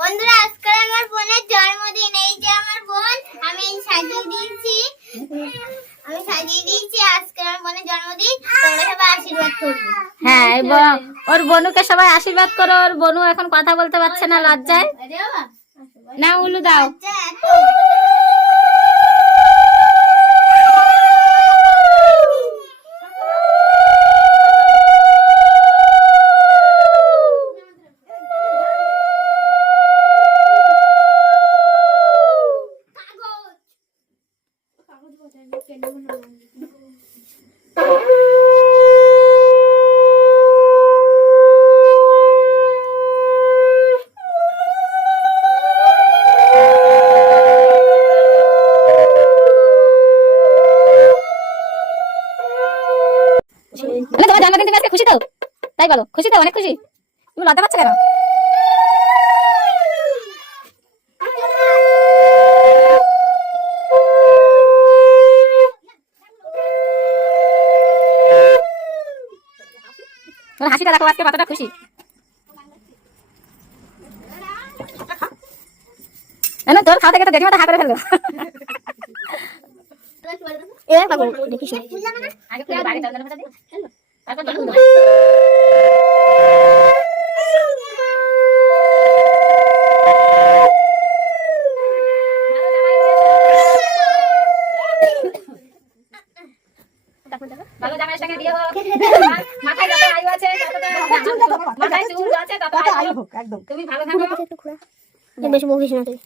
বন্ধুরা আজকে আমার বোনের জন্মদিন। এই যে আমার বোন, আমি সাজিয়ে দিয়েছি আজকে আমার বোনের জন্মদিন। তোমরা সবাই আশীর্বাদ করবে। হ্যাঁ, ওর বোনুকে সবাই আশীর্বাদ করো। ওর বোনু এখন কথা বলতে পারছে না লজ্জায়। না উলু দাও। তোমার জন্মদিন, তুমি আজকে খুশি তো? তাই বলো, খুশি তো? অনেক খুশি। তুমি লজ্জা পাচ্ছ কেন? তোমার হাসিটা দেখো, আজকে কতটা খুশি। তোর খাওয়া থেকে তো দেখি মতো হা করে ফেলবো। দেখিস ভালো জামাইয়ের সঙ্গে বিয়ে হোক, মাথায় যত আয়ু আছে মাথায় চুল আছে তত আয়ু হোক। একদম তুমি ভালো থাকো। বেশি বকিস না তুই।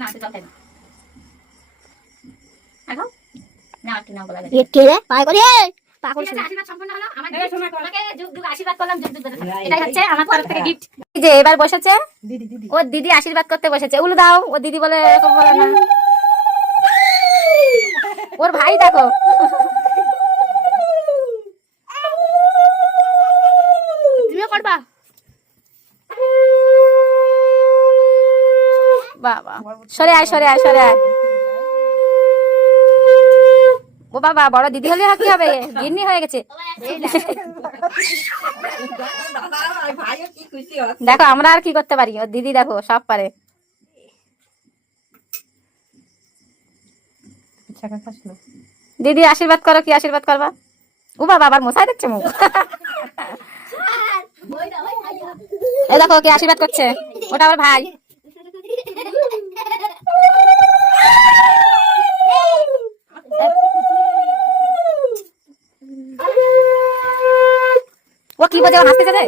না তুই চল না। আগো না একটু না বলা যায়। কে রে পায় করে পাগল ছিল। আশীর্বাদ সম্পূর্ণ হলো। আমাদের তোমাকে যুগ যুগ আশীর্বাদ করলাম, যুগ যুগ ধরে। এটাই হচ্ছে আমার তরফ থেকে গিফট। এই যে এবার বসেছে দিদি, ওর দিদি আশীর্বাদ করতে বসেছে। উলু দাও। ও দিদি বলে এরকম বলে না। ওর ভাই দেখো। তুমিও করবা? বাবা সরে আয়, সরে আয়, সরে আয়। ও বাবা, বড় দিদি হলে কি হবে? গিন্নি হয়ে গেছে। দেখো আমরা আর কি করতে পারি, ওর দিদি দেখো সব পারে। দিদি আশীর্বাদ করো। কি আশীর্বাদ করবা? ও বাবা, আবার মশাই দেখছে মুখ। এ দেখো কি আশীর্বাদ করছে, ওটা আমার ভাই। ও কি বোঝে? ও হাসতেছে।